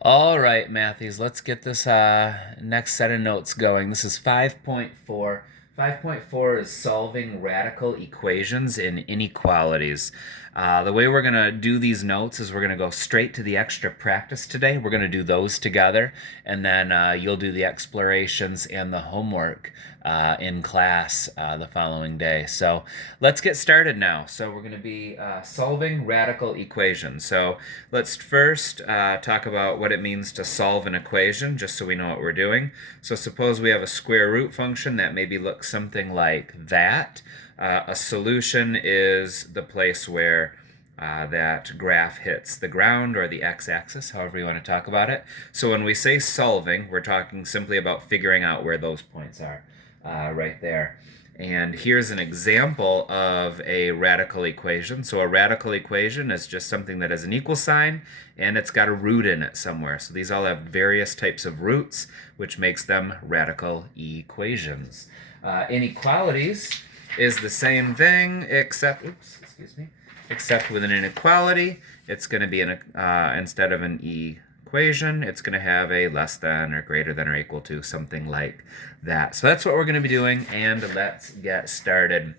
All right, Matthews, let's get this next set of notes going. This is 5.4. 5.4 is solving radical equations in inequalities. The way we're going to do these notes is we're going to go straight to the extra practice today. We're going to do those together, and then you'll do the explorations and the homework in class the following day. So let's get started now. So we're going to be solving radical equations. So let's first talk about what it means to solve an equation, just so we know what we're doing. So suppose we have a square root function that maybe looks something like that. A solution is the place where that graph hits the ground or the x-axis, however you want to talk about it. So when we say solving, we're talking simply about figuring out where those points are right there. And here's an example of a radical equation. So a radical equation is just something that has an equal sign and it's got a root in it somewhere. So these all have various types of roots, which makes them radical equations. Inequalities is the same thing, except, except with an inequality, it's going to be instead of an equation, it's going to have a less than or greater than or equal to, something like that. So that's what we're going to be doing, and let's get started.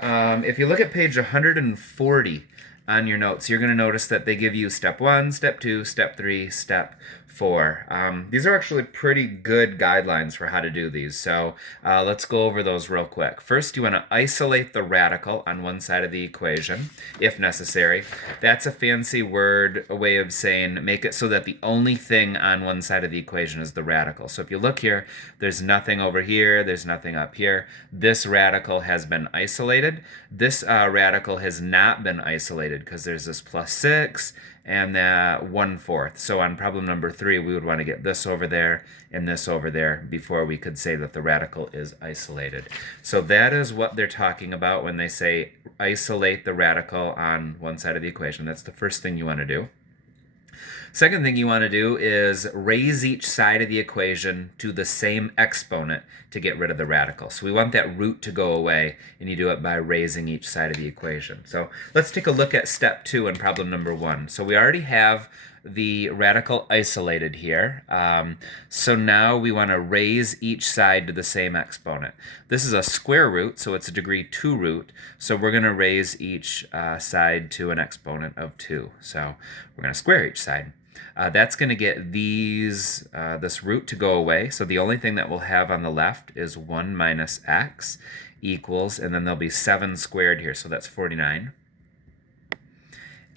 If you look at page 140 on your notes, you're going to notice that they give you step 1, step 2, step 3, step 4. These are actually pretty good guidelines for how to do these, so let's go over those real quick. First, you want to isolate the radical on one side of the equation, if necessary. That's a fancy word, a way of saying make it so that the only thing on one side of the equation is the radical. So if you look here, there's nothing over here, there's nothing up here. This radical has been isolated. This radical has not been isolated because there's this plus 6 and that 1/4. So on problem number 3, we would want to get this over there and this over there before we could say that the radical is isolated. So that is what they're talking about when they say isolate the radical on one side of the equation. That's the first thing you want to do. Second thing you want to do is raise each side of the equation to the same exponent to get rid of the radical. So we want that root to go away, and you do it by raising each side of the equation. So let's take a look at step 2 in problem number 1. So we already have the radical isolated here. So now we want to raise each side to the same exponent. This is a square root, so it's a degree 2 root. So we're going to raise each side to an exponent of 2. So we're going to square each side. That's going to get this root to go away. So the only thing that we'll have on the left is 1 minus x equals, and then there'll be 7 squared here, so that's 49.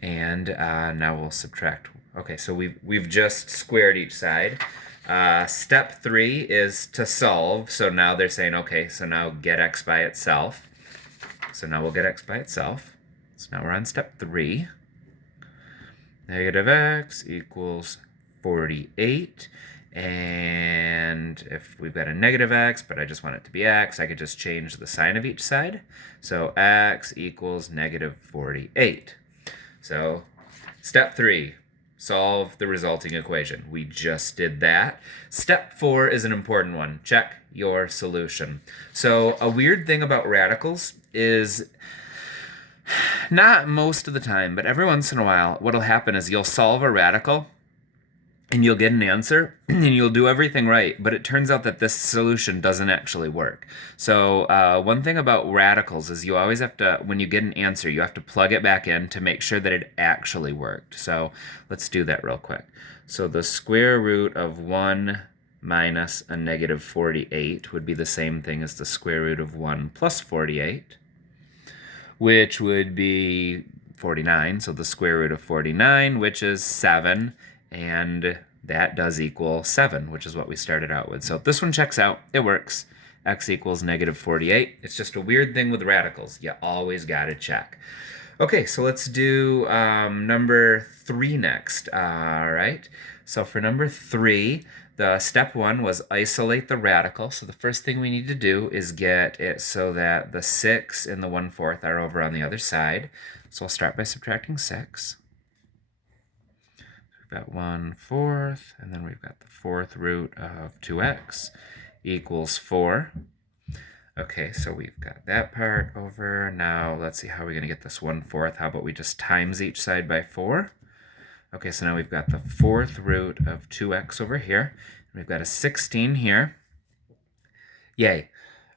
And now we'll subtract. Okay, so we've just squared each side. Step 3 is to solve. So now they're saying, okay, so now get x by itself. So now we'll get x by itself. So now we're on step 3. Negative x equals 48. And if we've got a negative x, but I just want it to be x, I could just change the sign of each side. So x equals negative 48. So step 3, solve the resulting equation. We just did that. Step 4 is an important one. Check your solution. So a weird thing about radicals is, not most of the time, but every once in a while, what'll happen is you'll solve a radical and you'll get an answer and you'll do everything right, but it turns out that this solution doesn't actually work. So one thing about radicals is you always have to, when you get an answer, you have to plug it back in to make sure that it actually worked. So let's do that real quick. So the square root of 1 minus a negative 48 would be the same thing as the square root of 1 plus 48, which would be 49. So the square root of 49, which is 7, and that does equal 7, which is what we started out with. So this one checks out. It works. X equals negative 48. It's just a weird thing with radicals. You always got to check. Okay, so let's do number 3 next. All right. So for number 3, the step 1 was isolate the radical. So the first thing we need to do is get it so that the 6 and the 1/4 are over on the other side. So I'll start by subtracting 6. We've got 1/4, and then we've got the 4th root of 2x equals 4. Okay, so we've got that part over. Now let's see how we're going to get this 1/4. How about we just times each side by 4? Okay, so now we've got the fourth root of 2x over here. And we've got a 16 here. Yay.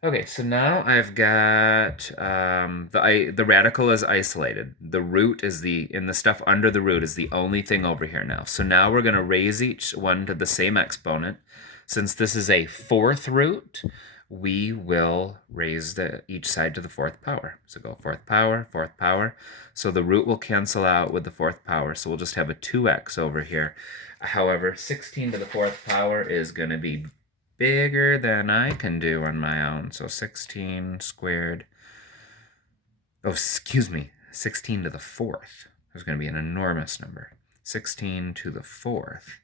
Okay, so now I've got the radical is isolated. The root is in the stuff under the root is the only thing over here now. So now we're going to raise each one to the same exponent. Since this is a fourth root, we will raise each side to the fourth power. So go fourth power, fourth power. So the root will cancel out with the fourth power. So we'll just have a 2x over here. However, 16 to the fourth power is going to be bigger than I can do on my own. So 16 squared. Oh, excuse me. 16 to the fourth. There's going to be an enormous number. 16 to the fourth.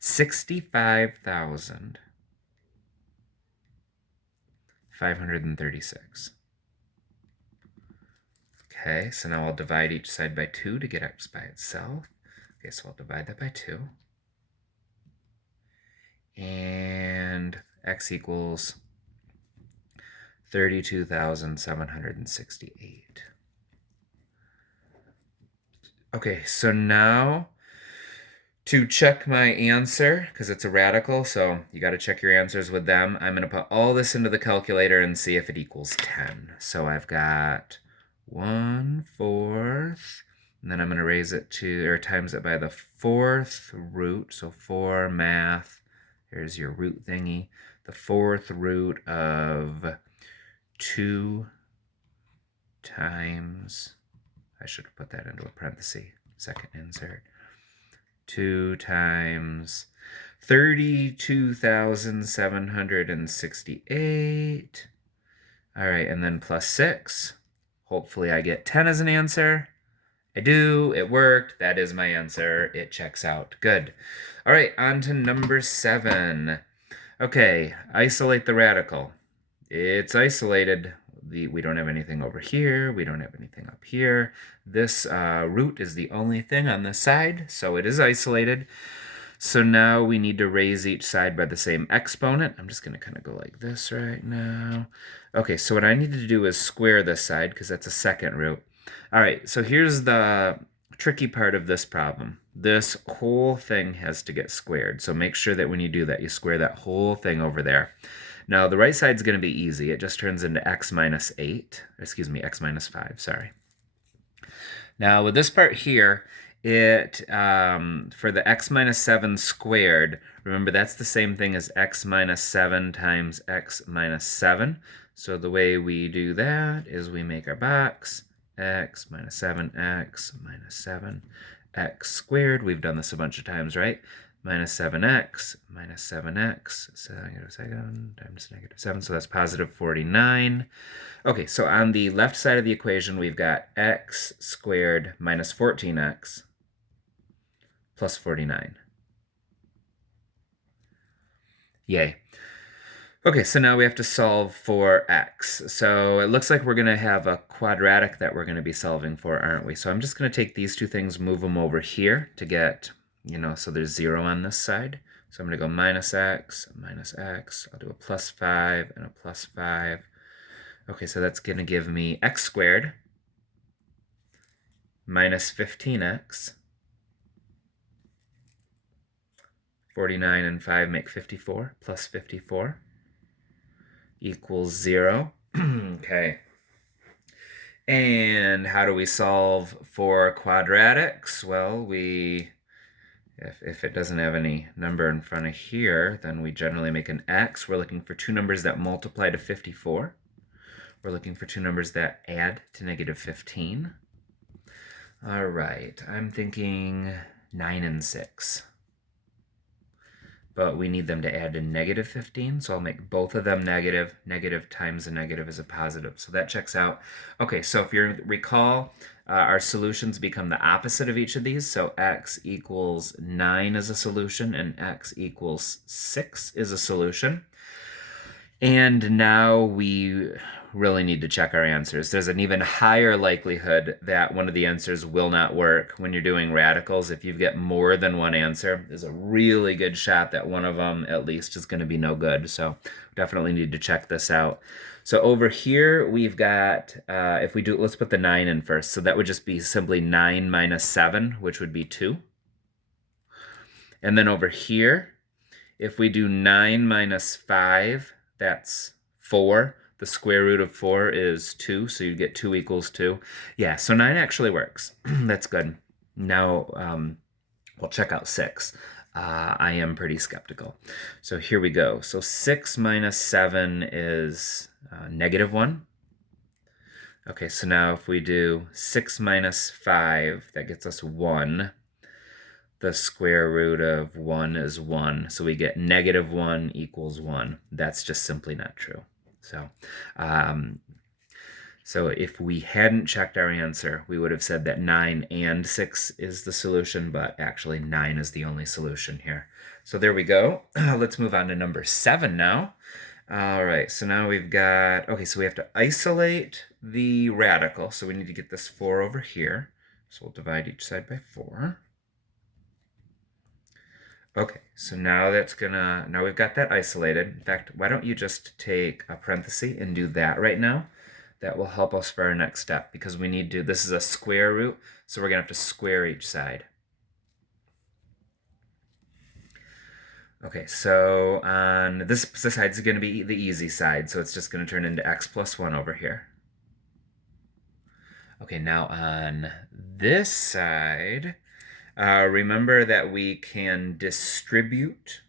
65,536. Okay, so now I'll divide each side by 2 to get x by itself. Okay, so I'll divide that by 2. And x equals 32,768. Okay, so now to check my answer, because it's a radical, so you got to check your answers with them, I'm going to put all this into the calculator and see if it equals 10. So I've got 1/4, and then I'm going to raise it to, or times it by the fourth root, so 4 math. Here's your root thingy. The fourth root of 2 times, I should have put that into a parenthesis, second insert. 2 times 32,768. All right, and then plus 6. Hopefully I get 10 as an answer. I do. It worked. That is my answer. It checks out. Good. All right, on to number 7. Okay, isolate the radical. It's isolated. We don't have anything over here. We don't have anything up here. This root is the only thing on this side, so it is isolated. So now we need to raise each side by the same exponent. I'm just going to kind of go like this right now. Okay, so what I need to do is square this side because that's a second root. All right, so here's the tricky part of this problem. This whole thing has to get squared, so make sure that when you do that, you square that whole thing over there. Now, the right side's going to be easy. It just turns into x minus 8. Excuse me, x minus 5, sorry. Now, with this part here, it for the x minus 7 squared, remember that's the same thing as x minus 7 times x minus 7. So the way we do that is we make our box x minus 7, x minus 7, x squared. We've done this a bunch of times, right? Minus 7x, so -2 times -7, so that's positive 49. Okay, so on the left side of the equation, we've got x squared minus 14x plus 49. Yay. Okay, so now we have to solve for x. So it looks like we're going to have a quadratic that we're going to be solving for, aren't we? So I'm just going to take these two things, move them over here to get, so there's 0 on this side. So I'm going to go minus x. I'll do a plus 5 and a plus 5. Okay, so that's going to give me x squared minus 15x. 49 and 5 make 54, plus 54 equals 0. Okay. And how do we solve for quadratics? Well, if it doesn't have any number in front of here, then we generally make an x. We're looking for two numbers that multiply to 54. We're looking for two numbers that add to negative 15. All right, I'm thinking 9 and 6. But we need them to add to negative 15, so I'll make both of them negative. Negative times a negative is a positive, so that checks out. Okay, so if you recall, our solutions become the opposite of each of these, so x equals 9 is a solution, and x equals 6 is a solution. And now we really need to check our answers. There's an even higher likelihood that one of the answers will not work when you're doing radicals. If you get more than one answer, there's a really good shot that one of them at least is going to be no good. So definitely need to check this out. So over here we've got, let's put the 9 in first. So that would just be simply 9 minus 7, which would be 2. And then over here, if we do 9 minus 5, that's 4. The square root of 4 is 2, so you get 2 equals 2. Yeah, so 9 actually works. That's good. Now we'll check out 6. I am pretty skeptical. So here we go. So 6 minus 7 is negative 1. Okay, so now if we do 6 minus 5, that gets us 1. The square root of 1 is 1. So we get negative 1 equals 1. That's just simply not true. So, so if we hadn't checked our answer, we would have said that 9 and 6 is the solution, but actually 9 is the only solution here. So there we go. Let's move on to number 7 now. All right, so now we've got, okay, so we have to isolate the radical. So we need to get this 4 over here. So we'll divide each side by 4. Okay, so now now we've got that isolated. In fact, why don't you just take a parenthesis and do that right now? That will help us for our next step because we need to, this is a square root, so we're gonna have to square each side. Okay, so on this side is gonna be the easy side, so it's just gonna turn into x plus 1 over here. Okay, now on this side, remember that we can distribute.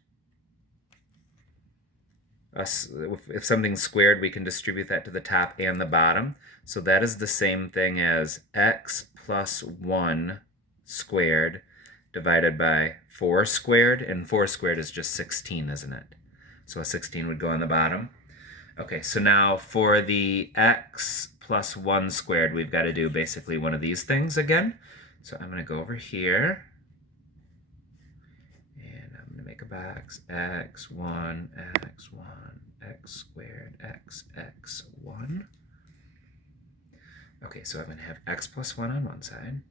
If something's squared, we can distribute that to the top and the bottom. So that is the same thing as x plus 1 squared divided by 4 squared. And 4 squared is just 16, isn't it? So a 16 would go on the bottom. Okay, so now for the x plus 1 squared, we've got to do basically one of these things again. So I'm going to go over here, and I'm going to make a box, x1, x1, x squared, x1. Okay, so I'm going to have x plus 1 on one side,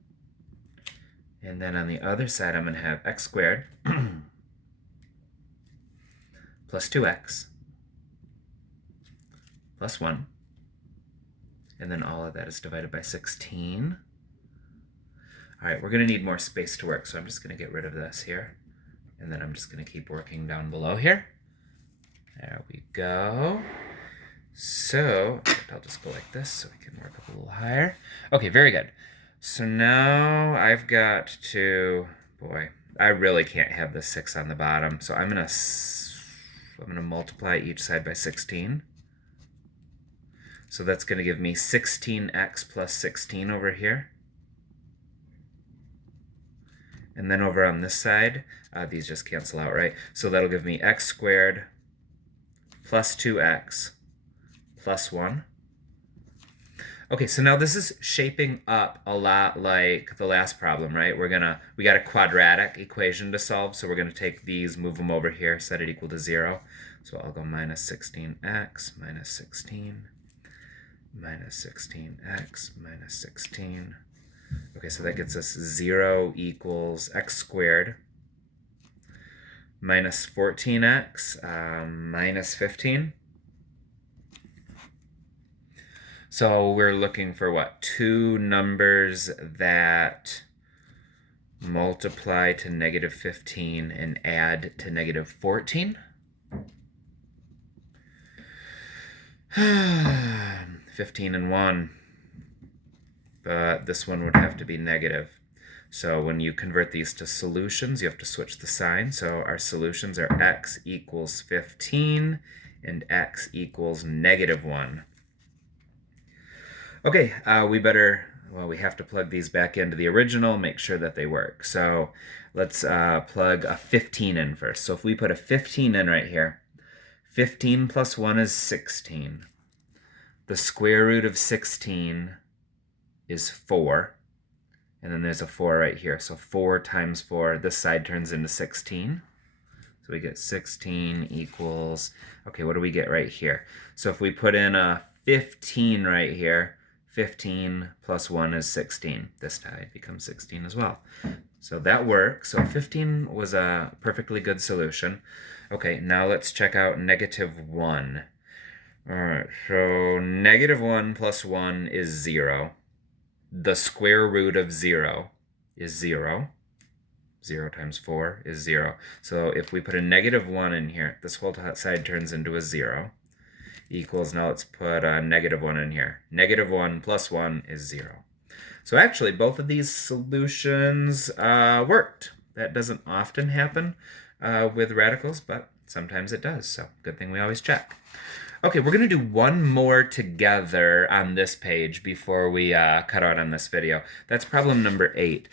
and then on the other side, I'm going to have x squared plus 2x plus 1, and then all of that is divided by 16. All right, we're going to need more space to work, so I'm just going to get rid of this here, and then I'm just going to keep working down below here. There we go. So I'll just go like this so we can work up a little higher. Okay, very good. So now I've got to, boy, I really can't have the 6 on the bottom, so I'm going to multiply each side by 16. So that's going to give me 16x plus 16 over here. And then over on this side, these just cancel out, right? So that'll give me x squared plus 2x plus 1. Okay, so now this is shaping up a lot like the last problem, right? We got a quadratic equation to solve, so we're gonna take these, move them over here, set it equal to 0. So I'll go minus 16x minus 16 minus 16x minus 16. Okay, so that gets us 0 equals x squared minus 14x minus 15. So we're looking for what? Two numbers that multiply to negative 15 and add to negative 14. 15 and 1. But this one would have to be negative. So when you convert these to solutions, you have to switch the sign. So our solutions are x equals 15 and x equals negative 1. Okay, we have to plug these back into the original, make sure that they work. So let's plug a 15 in first. So if we put a 15 in right here, 15 plus 1 is 16. The square root of 16 is 4. And then there's a 4 right here. So 4 times 4, this side turns into 16. So we get 16 equals, okay, what do we get right here? So if we put in a 15 right here, 15 plus 1 is 16. This side becomes 16 as well. So that works. So 15 was a perfectly good solution. Okay, now let's check out negative 1. All right, so negative 1 plus 1 is 0. The square root of 0 is 0. 0 times 4 is 0. So if we put a negative 1 in here, this whole side turns into a 0. Equals, now let's put a negative 1 in here. Negative 1 plus 1 is 0. So actually, both of these solutions worked. That doesn't often happen with radicals, but sometimes it does. So good thing we always check. Okay, we're going to do one more together on this page before we cut out on this video. That's problem number 8.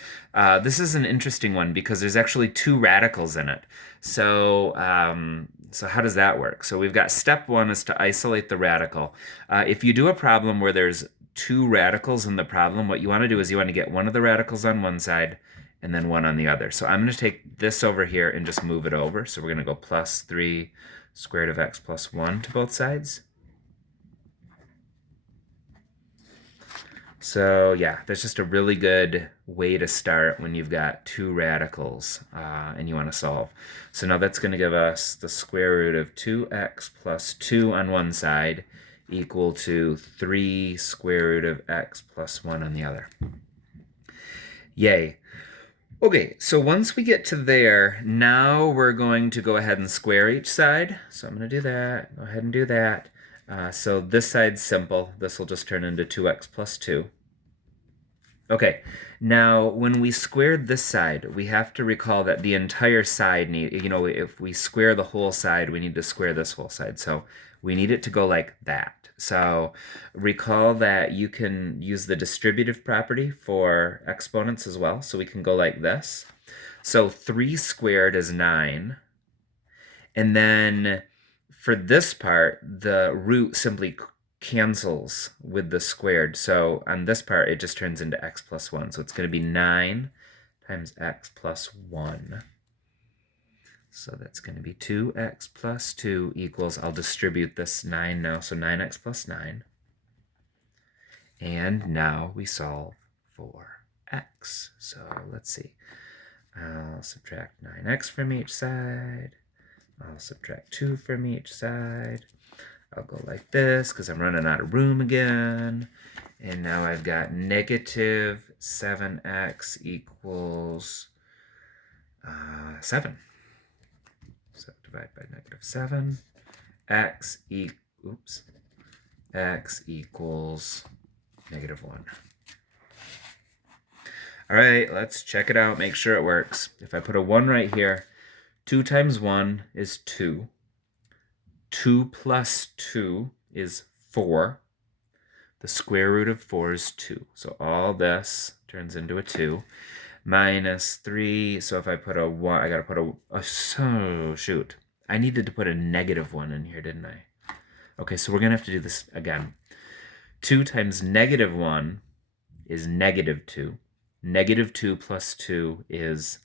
This is an interesting one because there's actually 2 radicals in it. So how does that work? So we've got step 1 is to isolate the radical. If you do a problem where there's 2 radicals in the problem, what you want to do is you want to get one of the radicals on one side and then one on the other. So I'm going to take this over here and just move it over. So we're going to go plus 3 square root of x plus 1 to both sides. So yeah, that's just a really good way to start when you've got 2 radicals and you want to solve. So now that's going to give us the square root of 2x plus 2 on one side equal to 3 square root of x plus 1 on the other. Yay. Okay, so once we get to there, now we're going to go ahead and square each side. So I'm going to do that. Go ahead and do that. So this side's simple. This will just turn into 2x plus 2. Okay, now when we squared this side, we have to recall that the entire side if we square the whole side, we need to square this whole side. So we need it to go like that. So recall that you can use the distributive property for exponents as well. So we can go like this. So 3 squared is 9. And then for this part, the root simply cancels with the squared. So on this part, it just turns into x plus 1. So it's going to be 9 times x plus 1. So that's going to be 2x plus 2 equals, I'll distribute this 9 now, so 9x plus 9. And now we solve for x. So let's see. I'll subtract 9x from each side. I'll subtract 2 from each side. I'll go like this because I'm running out of room again. And now I've got negative 7x equals 7. So divide by negative 7. X equals negative 1. All right, let's check it out, make sure it works. If I put a 1 right here, 2 times 1 is 2. 2 plus 2 is 4. The square root of 4 is 2. So all this turns into a 2. Minus 3, so if I put a 1, I gotta put shoot. I needed to put a negative 1 in here, didn't I? Okay, so we're gonna have to do this again. 2 times negative 1 is negative 2. Negative 2 plus 2 is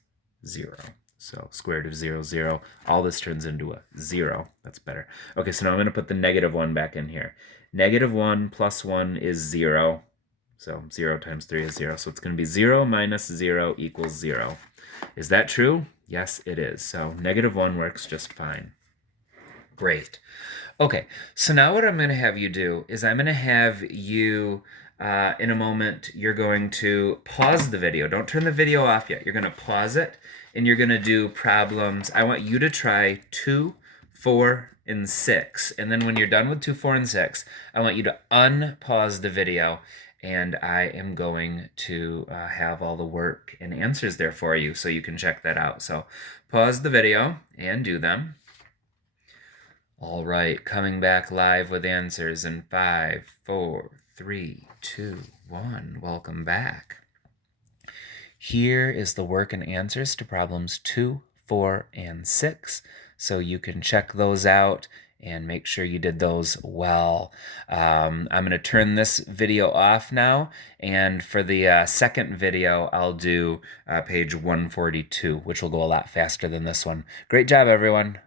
0. So square root of 0, 0. All this turns into a 0. That's better. Okay, so now I'm gonna put the negative 1 back in here. Negative 1 plus 1 is 0. So 0 times 3 is 0. So it's going to be 0 minus 0 equals 0. Is that true? Yes, it is. So negative 1 works just fine. Great. Okay, so now what I'm going to have you do is I'm going to have you, in a moment, you're going to pause the video. Don't turn the video off yet. You're going to pause it, and you're going to do problems. I want you to try 2, 4, and 6. And then when you're done with 2, 4, and 6, I want you to unpause the video. And I am going to have all the work and answers there for you so you can check that out. So pause the video and do them. All right, coming back live with answers in 5, 4, 3, 2, 1. Welcome back. Here is the work and answers to problems 2, 4, and 6. So you can check those out and make sure you did those well. I'm going to turn this video off now, and for the second video, I'll do page 142, which will go a lot faster than this one. Great job, everyone.